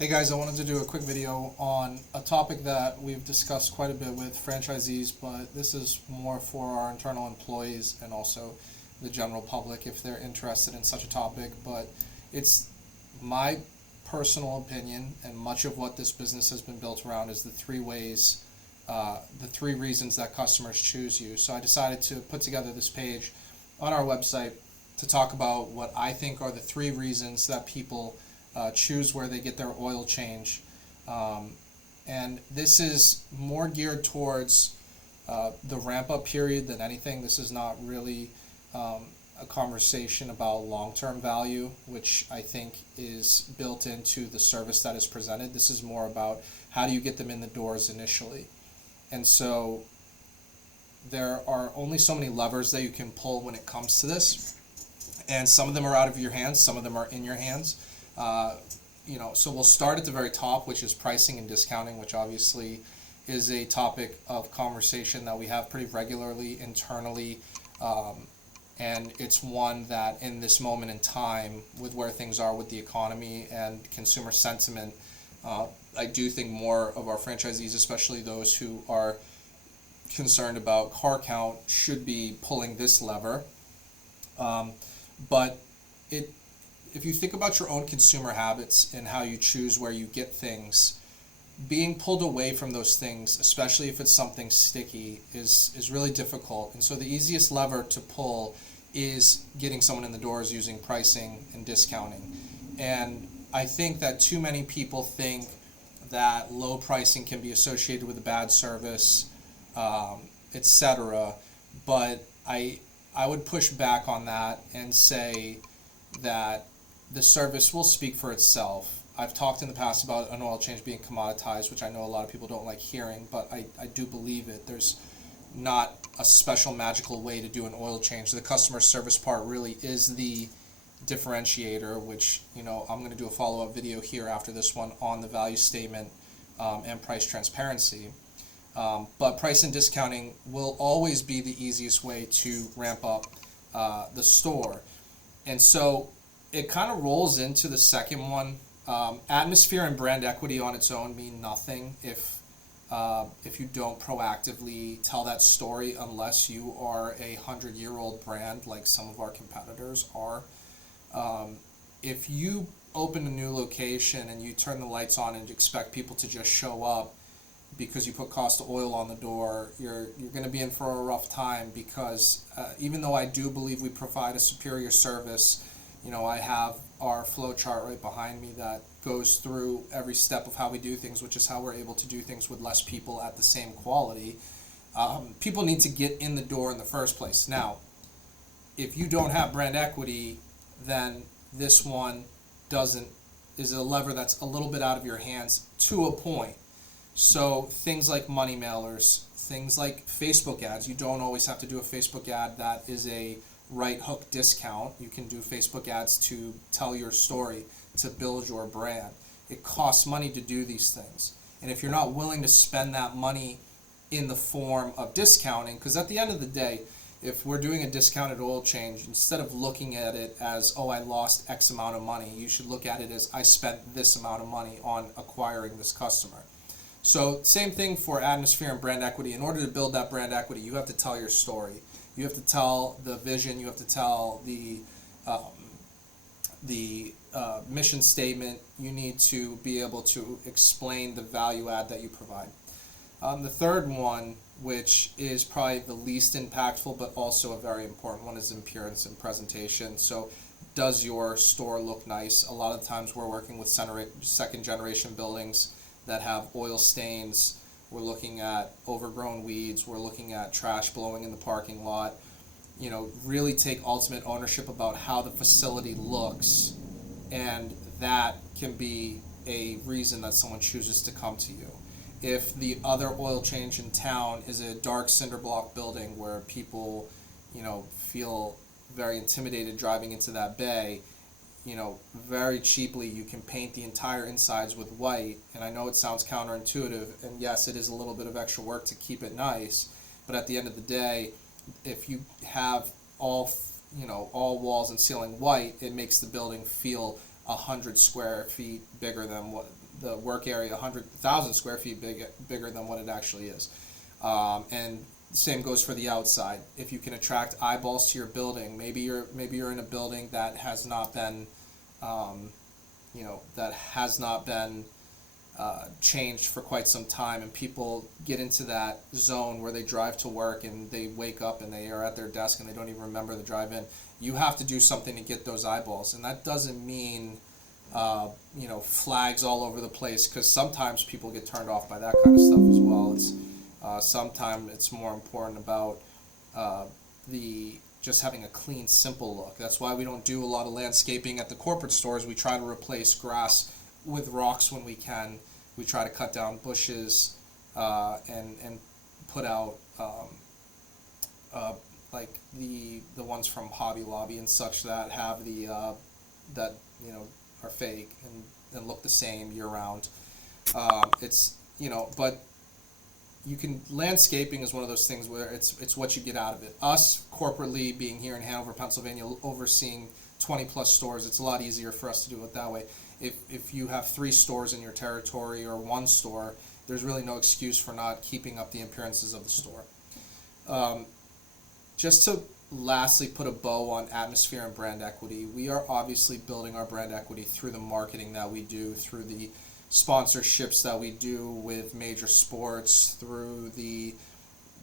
Hey guys, I wanted to do a quick video on a topic that we've discussed quite a bit with franchisees, but this is more for our internal employees and also the general public if they're interested in such a topic. But it's my personal opinion, and much of what this business has been built around is the three reasons that customers choose you. So I decided to put together this page on our website to talk about what I think are the three reasons that people choose where they get their oil change. And this is more geared towards the ramp-up period than anything. This is not really a conversation about long-term value, which I think is built into the service that is presented. This is more about how do you get them in the doors initially. And so there are only so many levers that you can pull when it comes to this. And some of them are out of your hands, some of them are in your hands. So we'll start at the very top, which is pricing and discounting, which obviously is a topic of conversation that we have pretty regularly internally. And it's one that in this moment in time, with where things are with the economy and consumer sentiment, I do think more of our franchisees, especially those who are concerned about car count, should be pulling this lever. But if you think about your own consumer habits and how you choose where you get things, being pulled away from those things, especially if it's something sticky, is really difficult. And so the easiest lever to pull is getting someone in the doors using pricing and discounting. And I think that too many people think that low pricing can be associated with a bad service, etc. But I would push back on that and say that the service will speak for itself. I've talked in the past about an oil change being commoditized, which I know a lot of people don't like hearing, but I do believe it. There's not a special magical way to do an oil change. The customer service part really is the differentiator, which, I'm going to do a follow-up video here after this one on the value statement and price transparency. But price and discounting will always be the easiest way to ramp up the store. And so it kind of rolls into the second one. Atmosphere and brand equity on its own mean nothing if you don't proactively tell that story, unless you are a 100-year-old brand like some of our competitors are. If you open a new location and you turn the lights on and expect people to just show up because you put cost of oil on the door, you're going to be in for a rough time, because even though I do believe we provide a superior service, I have our flow chart right behind me that goes through every step of how we do things, which is how we're able to do things with less people at the same quality. People need to get in the door in the first place. Now, if you don't have brand equity, then this one is a lever that's a little bit out of your hands to a point. So things like money mailers, things like Facebook ads. You don't always have to do a Facebook ad that is a right hook discount. You can do Facebook ads to tell your story, to build your brand. It costs money to do these things. And if you're not willing to spend that money in the form of discounting, because at the end of the day, if we're doing a discounted oil change, instead of looking at it as, oh, I lost X amount of money, you should look at it as, I spent this amount of money on acquiring this customer. So same thing for atmosphere and brand equity. In order to build that brand equity, you have to tell your story. You have to tell the vision. You have to tell the mission statement. You need to be able to explain the value add that you provide. The third one, which is probably the least impactful but also a very important one, is appearance and presentation. So does your store look nice? A lot of times we're working with second generation buildings that have oil stains. We're looking at overgrown weeds. We're looking at trash blowing in the parking lot. Really take ultimate ownership about how the facility looks, and that can be a reason that someone chooses to come to you. If the other oil change in town is a dark cinder block building where people, feel very intimidated driving into that bay, very cheaply you can paint the entire insides with white. And I know it sounds counterintuitive, and yes, it is a little bit of extra work to keep it nice, but at the end of the day, if you have all walls and ceiling white, it makes the building feel 100 square feet bigger than what the work area, 100,000 square feet bigger than what it actually is. And the same goes for the outside. If you can attract eyeballs to your building, maybe you're in a building that has not been, that has not been changed for quite some time, and people get into that zone where they drive to work and they wake up and they are at their desk and they don't even remember the drive in. You have to do something to get those eyeballs, and that doesn't mean flags all over the place, because sometimes people get turned off by that kind of stuff as well. Sometimes it's more important about the just having a clean, simple look. That's why we don't do a lot of landscaping at the corporate stores. We try to replace grass with rocks when we can. We try to cut down bushes and put out like the ones from Hobby Lobby and such that have the that are fake and look the same year round. But you can, landscaping is one of those things where it's what you get out of it. Us corporately being here in Hanover, Pennsylvania, overseeing 20 plus stores, it's a lot easier for us to do it that way. If you have 3 stores in your territory or 1 store, there's really no excuse for not keeping up the appearances of the store. Just to lastly put a bow on atmosphere and brand equity, we are obviously building our brand equity through the marketing that we do, through the sponsorships that we do with major sports, through the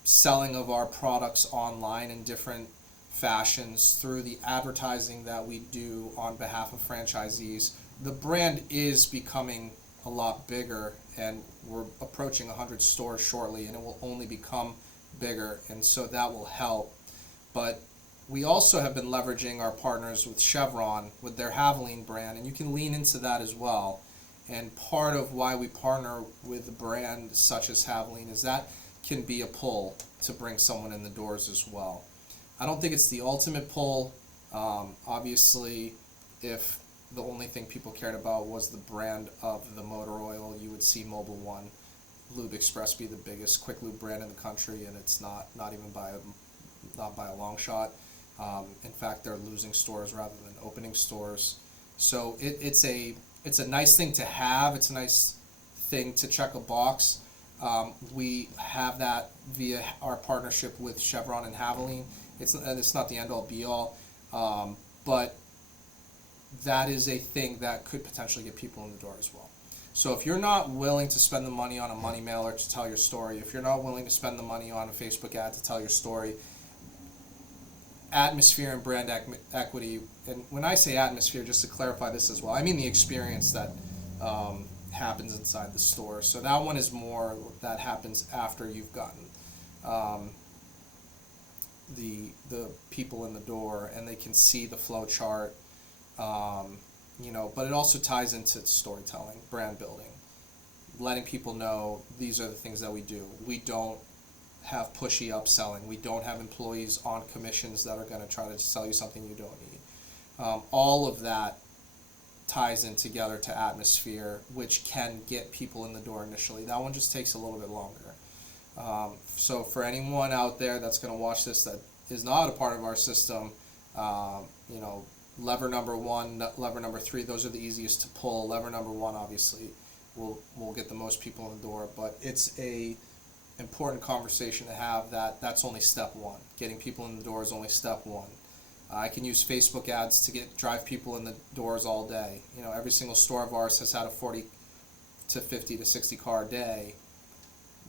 selling of our products online in different fashions, through the advertising that we do on behalf of franchisees. The brand is becoming a lot bigger, and we're approaching 100 stores shortly, and it will only become bigger, and so that will help. But we also have been leveraging our partners with Chevron, with their Havoline brand, and you can lean into that as well. And part of why we partner with a brand such as Havoline is that can be a pull to bring someone in the doors as well. I don't think it's the ultimate pull. Obviously, if the only thing people cared about was the brand of the motor oil, you would see Mobil 1, Lube Express be the biggest quick lube brand in the country, and it's not even by a long shot. In fact, they're losing stores rather than opening stores. So it's a nice thing to have. It's a nice thing to check a box. We have that via our partnership with Chevron and Havoline. It's not the end-all be-all, but that is a thing that could potentially get people in the door as well. So if you're not willing to spend the money on a money mailer to tell your story, if you're not willing to spend the money on a Facebook ad to tell your story, atmosphere and brand equity, and when I say atmosphere, just to clarify this as well, I mean the experience that happens inside the store. So that one is more that happens after you've gotten the people in the door and they can see the flow chart, but it also ties into storytelling, brand building, letting people know these are the things that we do. We don't have pushy upselling. We don't have employees on commissions that are going to try to sell you something you don't need. All of that ties in together to atmosphere, which can get people in the door initially. That one just takes a little bit longer. So for anyone out there that's going to watch this that is not a part of our system, lever number 1, lever number 3, those are the easiest to pull. Lever number 1 obviously will get the most people in the door, but it's a important conversation to have. That's only step 1. Getting people in the door is only step 1. I can use Facebook ads to drive people in the doors all day. Every single store of ours has had a 40 to 50 to 60 car day.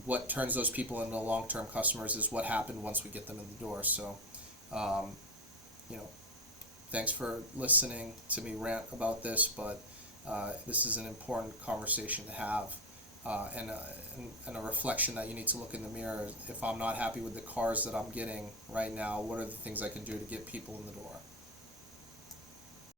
What turns those people into long-term customers is what happened once we get them in the door. So, thanks for listening to me rant about this, but this is an important conversation to have, and a reflection that you need to look in the mirror. If I'm not happy with the cars that I'm getting right now, what are the things I can do to get people in the door?